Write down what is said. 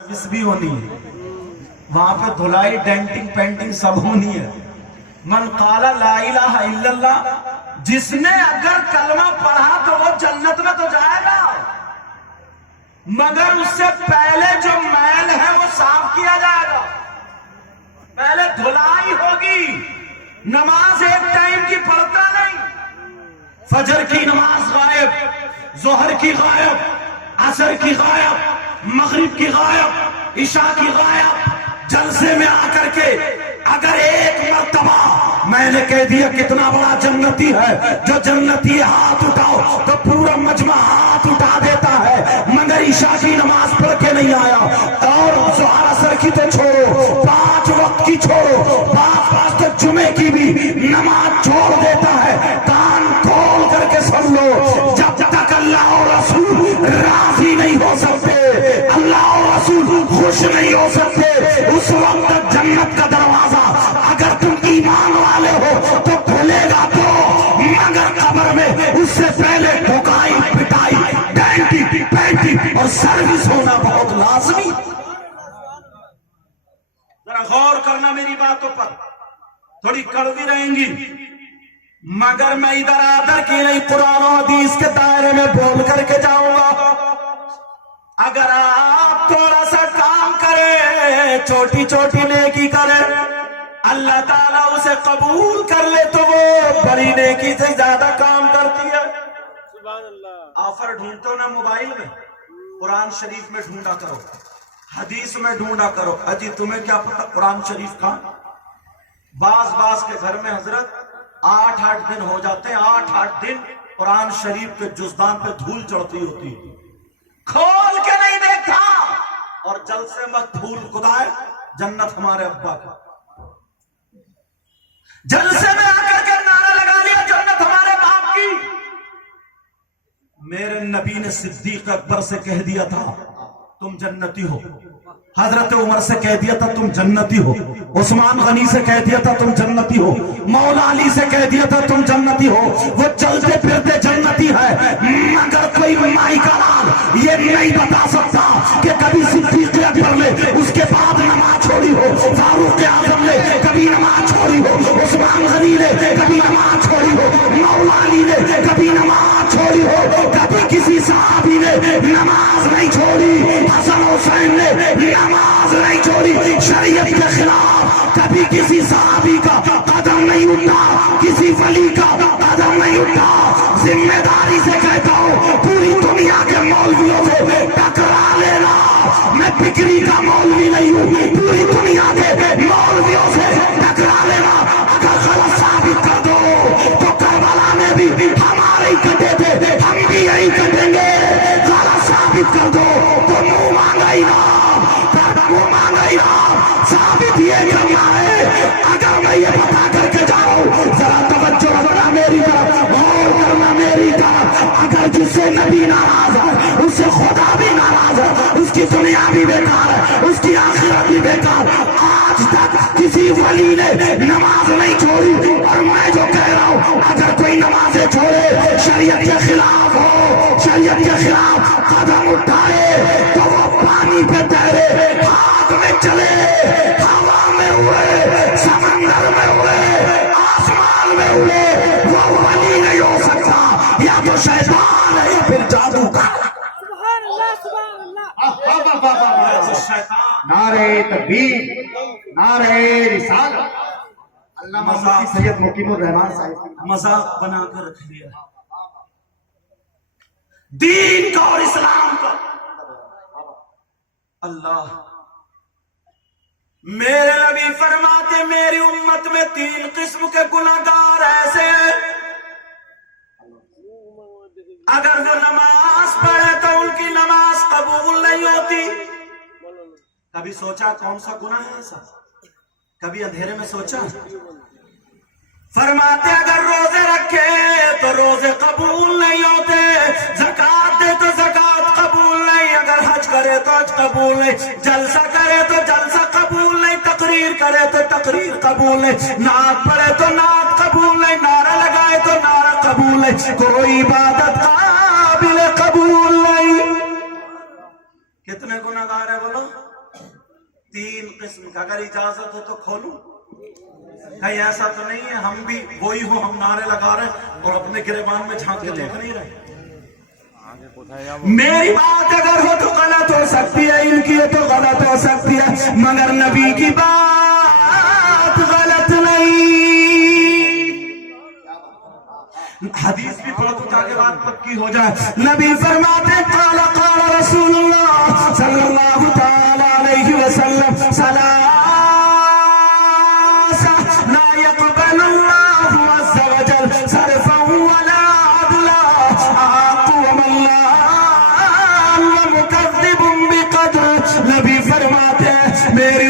Service भी होनी है, वहां पे धुलाई डेंटिंग पेंटिंग सब होनी है। मन काला ला इलाहा इल्लल्लाह, जिसने अगर कलमा पढ़ा तो वो जन्नत में तो जाएगा, मगर उससे पहले जो मैल है वो साफ किया जाएगा। पहले धुलाई होगी। नमाज एक टाइम की पढ़ता नहीं, फजर की नमाज गायब, जोहर की गायब, असर की गायब, मगरिब की गायब, इशा की गायब। जलसे में आकर के अगर एक मर्तबा मैंने कह दिया कितना बड़ा जन्नती है, जो जन्नती हाथ उठाओ तो पूरा मजमा हाथ उठा देता है, मगर इशा की नमाज पढ़ के नहीं आया और जोहर असर की तो छोड़ो, 5 वक्त की छोड़ो, बात तो जुमे की भी नमाज छोड़ देता है। कान खोल करके सुन लो, जब तक अल्लाह और रसूल राजी नहीं हो सकते, अल्लाह और रसूल खुश नहीं हो सकते, उस वक्त तक जन्नत का दरवाजा अगर तुम ईमान वाले हो तो खुलेगा तो, मगर कब्र में उससे पहले ठोकाई पिटाई डेंटिंग पेंटिंग और सर्विस होना बहुत लाजमी। जरा गौर करना मेरी बातों पर, थोड़ी कड़वी रहेंगी मगर मैं इधर आदर की नहीं, कुरान और हदीस के दायरे में बोल करके जाऊंगा। अगर आप थोड़ा सा काम करें, छोटी छोटी नेकी करें, अल्लाह ताला उसे कबूल कर ले तो वो बड़ी नेकी से ज्यादा काम करती है। सुभान अल्लाह। ऑफर ढूंढते हो ना मोबाइल में, कुरान शरीफ में ढूंढा करो, हदीस में ढूंढा करो। अजी तुम्हें क्या पता कुरान शरीफ का बास के घर में हजरत 8-8 दिन हो जाते हैं, 8-8 दिन कुरान शरीफ के जुज़दान पे धूल चढ़ती होती है, खोल के नहीं देखा। और जल से मत फूल खुदाए, जन्नत हमारे अब्बा का। जलसे में आकर के नारा लगा लिया जन्नत हमारे बाप की। मेरे नबी ने सिद्दीक अकबर से कह दिया था तुम जन्नती हो, हजरत उमर से कह दिया था तुम जन्नती हो, उस्मान गनी से कह दिया था तुम जन्नती हो, मौला अली से कह दिया था तुम जन्नती हो। वो चलते फिरते जन्नती है, मगर कोई माई का लाल ये नहीं बता सकता कि कभी सिद्दीक अकबर ने उसके बाद नमाज छोड़ी हो, फारूक आजम ने कभी नमाज छोड़ी हो, उस्मान गनी ने कभी नमाज छोड़ी हो, मौला अली ने कभी नमाज छोड़ी हो, कभी किसी सहाबी ने नमाज नहीं छोड़ी, हसन हुसैन ने नमाज नहीं छोड़ी, शरीयत के खिलाफ कभी किसी सहाबी का कदम नहीं उठा, किसी वली का कदम नहीं उठा। जिम्मेदारी से कहता हूँ पूरी दुनिया के मौलवियों से टकरा लेना, मैं बिक्री का मौलवी नहीं हूँ, पूरी दुनिया के मौलवियों से टकरा लेना। अगर गलत साबित कर दो तो करबला में भी हमारे ही कटे थे, हम भी यही कटेंगे। गलत साबित कर दो तो मुंह मांगा इनाम, मुंह मांगा इनाम, साबित ये करना है। अगर मैं ये बता करके जाऊं, जरा तवज्जो करना मेरी तरफ, गौर करना मेरी तरफ, अगर जिससे नबी नाराज है उससे खुदा भी नाराज है, उसकी दुनिया भी बेकार है, उसकी आखिरत भी बेकार। आज तक किसी वली ने नमाज नहीं छोड़ी, और मैं जो कह रहा हूं अगर कोई नमाजें छोड़े, शरीयत के खिलाफ हो, शरीयत के खिलाफ कदम उठाए तो वो पानी पे तैरे, हाथ में चले, हवा में उड़े, समंदर में उड़े, आसमान में उड़े, वो वली नहीं हो सकता। या तो शैतान है या फिर जादू का। नारे तकबीर, नारे रिसालत। अल्लामा मुफ्ती सैयद मुकीमुर रहमान साहब मजाक बनाकर रख दिया दीन का और इस्लाम का। अल्लाह मेरे नबी फरमाते मेरी उम्मत में 3 किस्म के गुनाहगार ऐसे हैं, अगर वो नमाज पढ़े तो उनकी नमाज कबूल नहीं होती। कभी सोचा कौन सा गुनाह है ऐसा? कभी अंधेरे में सोचा? फरमाते अगर रोजे रखे तो रोजे कबूल नहीं होते, ज़कात दे तो ज़कात कबूल नहीं, अगर हज करे तो हज कबूल नहीं, जलसा करे तो जलसा कबूल नहीं, तकरीर करे तो तकरीर कबूल नहीं, नात पढ़े तो नात कबूल नहीं, नारा लगाए तो नारा कबूल नहीं, कोई इबादत काबिल कबूल नहीं। कितने गुनाहगार है बोलो? 3 قسم کا، اگر اجازت ہو تو کھولوں؟ کہیں ایسا تو نہیں ہے ہم بھی وہی ہوں، ہم نعرے لگا رہے ہیں اور اپنے گریبان میں جھانک کے دیکھ نہیں رہے؟ میری بات اگر ہو تو غلط ہو سکتی ہے، ان کی ہو تو غلط ہو سکتی ہے، مگر نبی کی بات غلط نہیں۔ حدیث بھی پڑھو تو تاکہ بات پکی ہو جائے۔ نبی فرماتے قال قال رسول اللہ صلی اللہ تعالی علیہ وسلم لا يقبل الله عز وجل صرفا ولا عدلا عاقب الله ومكذب بقدر۔ نبی فرماتے ہیں میری